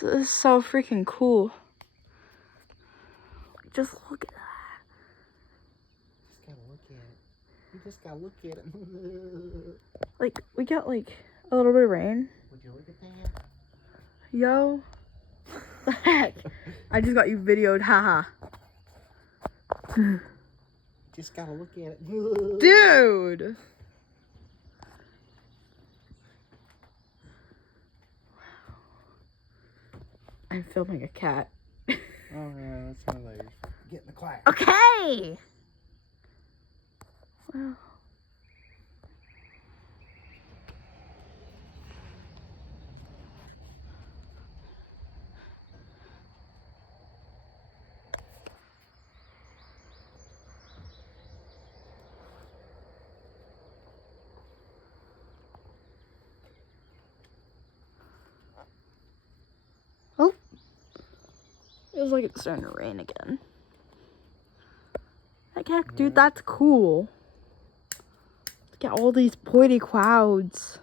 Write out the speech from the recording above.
This is so freaking cool. Just look at that. Just gotta look at it. You just gotta look at it. Like, we got like a little bit of rain. Would you look at that? Yo. The heck? I just got you videoed, haha. Just gotta look at it. Dude! I'm filming a cat. Oh yeah, that's one of those. Get in the quiet. Okay! Wow. Oh. Feels like it's starting to rain again. Heck, dude, that's cool. Look at all these pointy clouds.